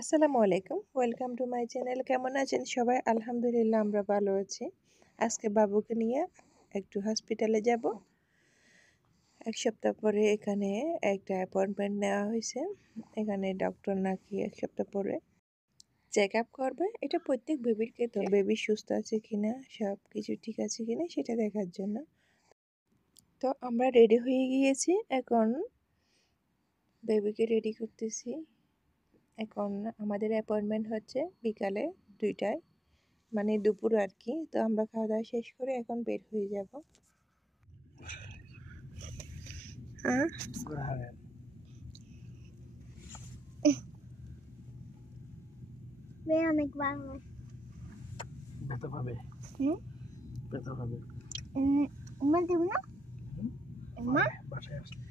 আসসালামু আলাইকুম, welcome to my channel. কেমন আছেন সবাই? আলহামদুলিল্লাহ আমরা ভালো আছি। আজকে বাবুকে নিয়ে একটু হসপিটালে যাব। এক সপ্তাহ পরে এখানে একটা অ্যাপয়েন্টমেন্ট নেওয়া হয়েছে। এখানে ডক্টর নাকি এক সপ্তাহ পরে চেক আপ করবে। এটা প্রত্যেক বেবির ক্ষেত্রে, বেবি সুস্থ আছে কিনা, সব কিছু ঠিক আছে কিনা সেটা দেখার জন্য। তো আমরা রেডি হয়ে গিয়েছি, এখন বেবিকে রেডি করতেছি। এখন আমাদের অ্যাপয়েন্টমেন্ট হচ্ছে বিকালে 2টায়, মানে দুপুর আর কি। তো আমরা খাওয়া দাওয়া শেষ করে এখন বের হয়ে যাব। হ্যাঁ, অনেক ভালো ব্যথা পাবে। ব্যথা পাবে। উম্মা দেব না উম্মা বাসায় আসলে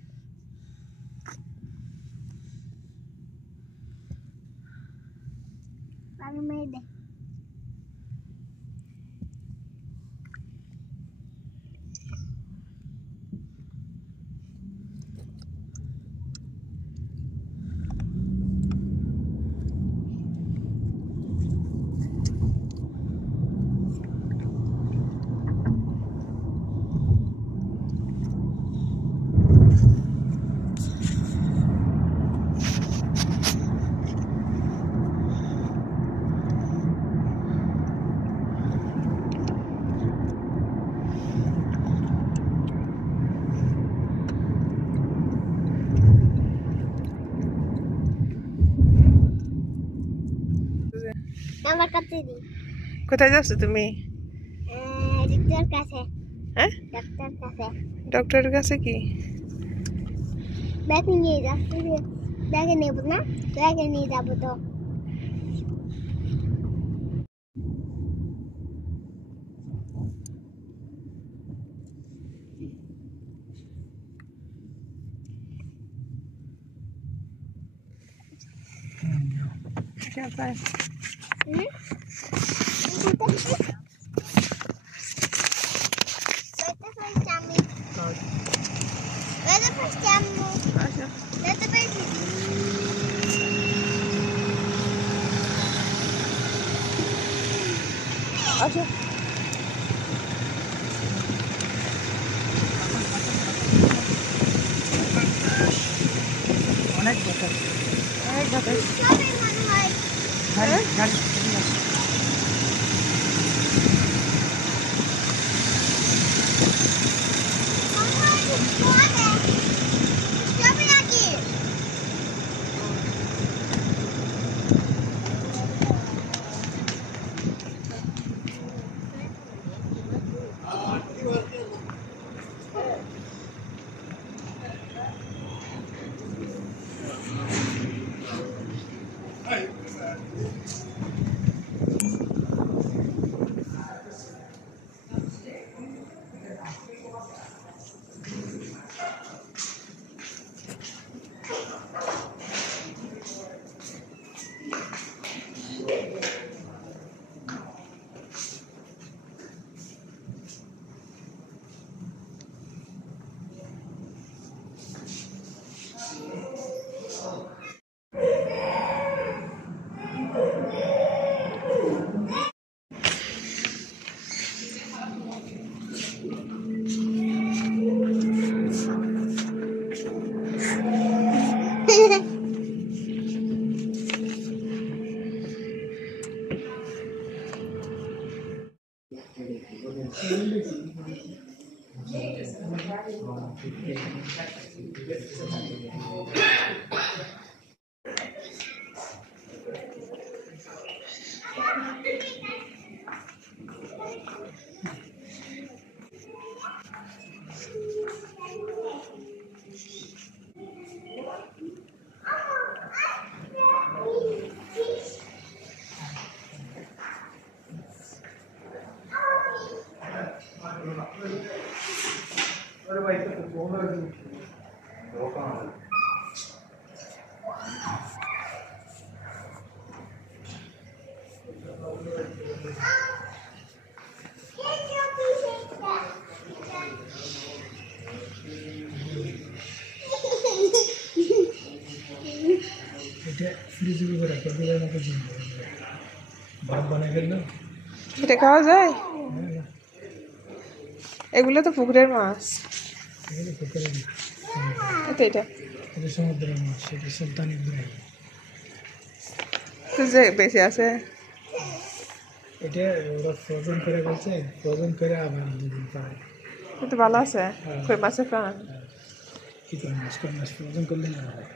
আমি মেয়ে দে আমার কাছে দি কোথায় যাচ্ছ তুমি? ডাক্তার কাছে। হ্যাঁ, ডাক্তার কাছে ডক্টরের কাছে কি? ব্যাগে নিয়ে যাচ্ছি। ব্যাগে নেব না, ব্যাগে নিয়ে যাবো তো। আচ্ছা, অনেক ব্যথা। অনেক ব্যথা। গাড়ি গাড়ি এটা ফ্রিজে জিবি করে খেতে মতো জিবি ভাত বানাই ফেললো। এটা খাওয়া যায়? এগুলো তো পুকুরের মাছ। এগুলো পুকুরে না, এটা এটা সমুদ্রের মাছ, এটা সুলতান ইব্রাহিম। তো যে বেশি আছে। এটা ওরা ফ্রোজেন করে বলছে, ফ্রোজেন করে আবার 2 দিন পরে। কিন্তু ভালো আছে কই মাছের প্রাণ। কি করে মাছ ফ্রোজেন করলে না হয়।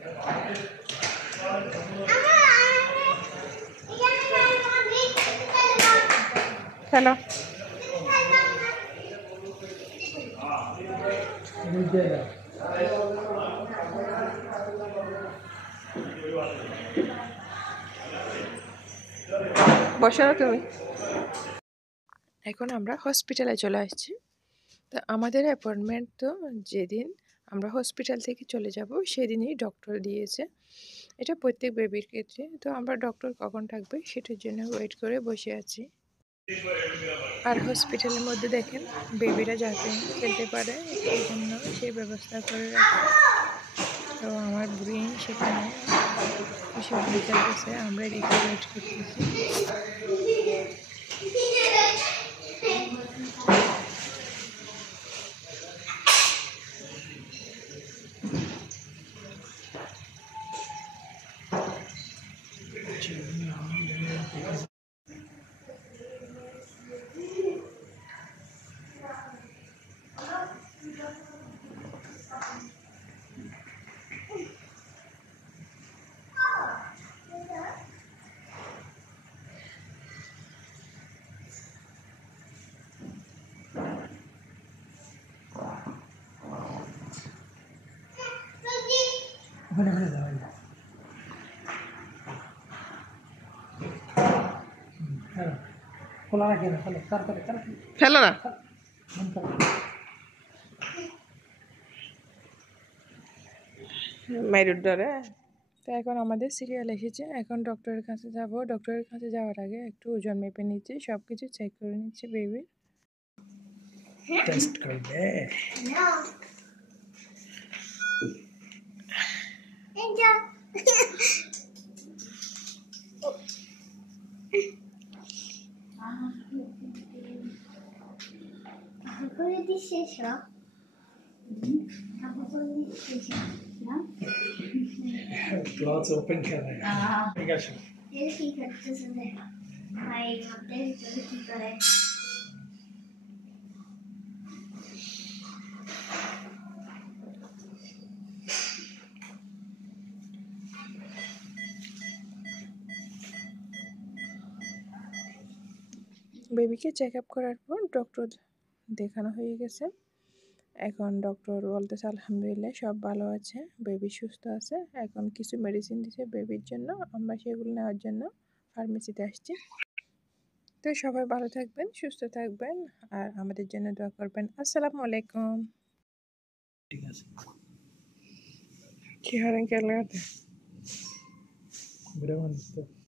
খেলো। বুঝতে না বসো না তুমি। এখন আমরা হসপিটালে চলে আসছি। তো আমাদের অ্যাপয়েন্টমেন্ট তো যেদিন আমরা হসপিটাল থেকে চলে যাব সেদিনই ডক্টর দিয়েছে। এটা প্রত্যেক বেবির ক্ষেত্রে। তো আমরা ডক্টর কখন থাকবে সেটার জন্য ওয়েট করে বসে আছি। আর হসপিটালের মধ্যে দেখেন বেবিরা যাতে খেলতে পারে এই জন্য সেই ব্যবস্থা করে রাখে। তো আমার বুড়ি সেখানে খুশি হয়ে খেলতেছে, আমরা এদিকে ওয়েট করতেছি। ওখানে ওখানে যাওয়া যায়। হ্যাঁ খোলা রাখি না, খোলো তারপরে তারপরে খেলো না। মেরুর ডরে। তো এখন আমাদের সিরিয়াল এসেছে, এখন ডক্টরের কাছে যাব। ডক্টরের কাছে যাওয়ার আগে একটু ওজন মেপে নিচ্ছি, সব কিছু চেক করে নিচ্ছি বেবি। টেস্ট করবে। ক্লাস ওপেন कर रहे हैं। ठीक है सर। ये ठीक है अच्छे से दे भाई होते हैं तो ठीक करे বেবিকে চেক আপ করার পর ডক্টর দেখানো হয়ে গেছে। এখন ডক্টর বলতেছে আলহামদুলিল্লাহ সব ভালো আছে, বেবি সুস্থ আছে। এখন কিছু মেডিসিন দিছে বেবির জন্য, আমরা সেগুলো নেওয়ার জন্য ফার্মেসিতে আসছি। তো সবাই ভালো থাকবেন, সুস্থ থাকবেন, আর আমাদের জন্য দোয়া করবেন। আসসালামু আলাইকুম। ठीक है। কি হারেন কেন Bravo,